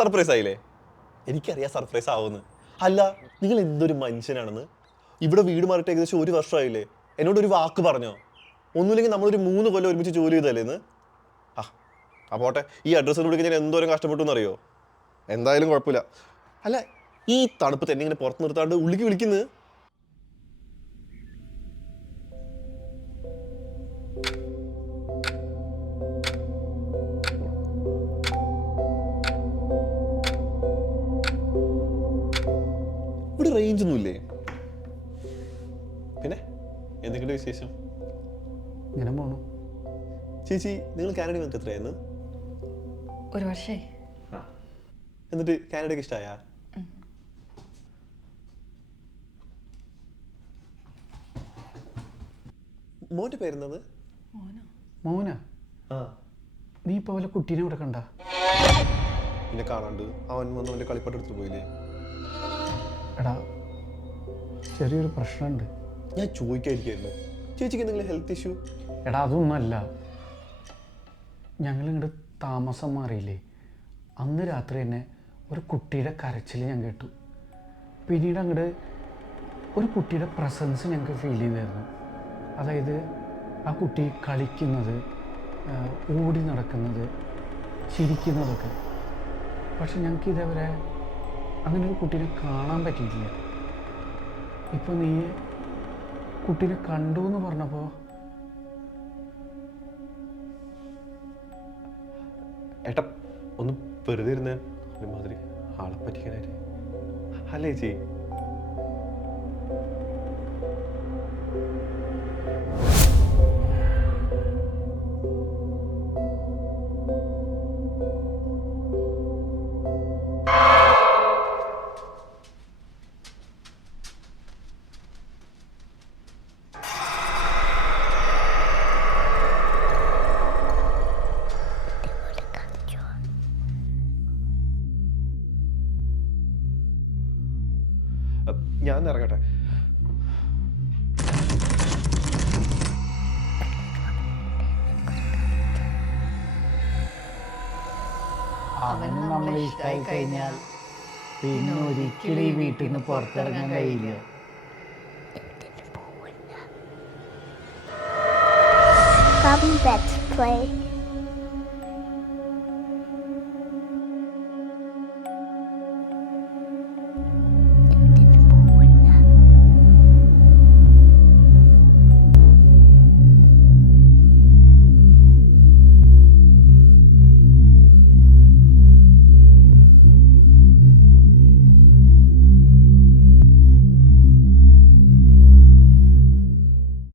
Surprise ആയില്ലേ? എനിക്കറിയാം surprise ആവുമെന്ന്. അല്ല, നിങ്ങൾ എന്തൊരു മനുഷ്യനാണെന്ന്. ഇവിടെ വീട് മാറിയിട്ട് ഏകദേശം 1 വർഷമായില്ലേ? എന്നോടൊരു വാക്ക് പറഞ്ഞോ? ഒന്നുമില്ലെങ്കിൽ നമ്മളൊരു 3 കൊല്ലം ഒരുമിച്ച് ജോലി ചെയ്തല്ലേ ഇന്ന്. ആ പോട്ടെ, ഈ അഡ്രസ്സ് വിളിക്കാൻ ഞാൻ എന്തോരം കഷ്ടപ്പെട്ടു എന്നറിയോ? എന്തായാലും കുഴപ്പമില്ല. അല്ല, ഈ തണുപ്പത്ത് എന്നെ ഇങ്ങനെ പുറത്ത് നിർത്താണ്ട് ഉള്ളിക്ക് വിളിക്കുന്നത്? ഇവിടെ റേഞ്ച് ഒന്നുമില്ലേ? പിന്നെ എന്തൊക്കെയുണ്ട് വിശേഷം? ഇങ്ങനെ പോണു. ചേച്ചി, നിങ്ങൾ കാനഡ വന്നിട്ട് എത്രയായിരുന്നു? 1 വർഷമായി. എന്നിട്ട് കാനഡയ്ക്ക് ഇഷ്ടമായ? മോന്റെ പേരെന്താണ്? മോന, നീ ഇപ്പൊ വല്ല കുട്ടീനെ ഇവിടെ കണ്ട? പിന്നെ കാണാണ്ട് അവൻ വന്ന് അവന്റെ കളിപ്പാട്ട് എടുത്തിട്ട് പോയില്ലേ? എടാ, ചെറിയൊരു പ്രശ്നമുണ്ട്. ഞാൻ ചോദിക്കാതിരിക്കായിരുന്നു. ചേച്ചിക്ക് എന്തെങ്കിലും ഹെൽത്ത് ഇഷ്യൂ? എടാ, അതൊന്നുമല്ല. ഞങ്ങളിങ്ങോട്ട് താമസം മാറിയില്ലേ, അന്ന് രാത്രി തന്നെ ഒരു കുട്ടിയുടെ കരച്ചിൽ ഞാൻ കേട്ടു. പിന്നീട് അങ്ങോട്ട് ഒരു കുട്ടിയുടെ പ്രസൻസ് ഞങ്ങൾക്ക് ഫീൽ ചെയ്തായിരുന്നു. അതായത് ആ കുട്ടി കളിക്കുന്നത്, ഓടി നടക്കുന്നത്, ചിരിക്കുന്നതൊക്കെ. പക്ഷെ ഞങ്ങൾക്ക് ഇതേവരെ അങ്ങനെ ഒരു കുട്ടീനെ കാണാൻ പറ്റിയിട്ടില്ല. ഇപ്പം നീ കുട്ടീനെ കണ്ടു എന്ന് പറഞ്ഞപ്പോൾ ഏട്ടാ, ഒന്ന് വെറുതെ ഇരുന്ന് ഒരുമാതിരി ആളെ പറ്റിക്കാനായിട്ട്. അല്ലേ ചേച്ചി? ഞാൻ ഇറങ്ങട്ടെ. അവന് നമ്മൾ ഇഷ്ടമായി കഴിഞ്ഞാൽ പിന്നെ ഒരിക്കലും ഈ വീട്ടിൽ നിന്ന് പുറത്തിറങ്ങാൻ കഴിയില്ല. Come, let's play.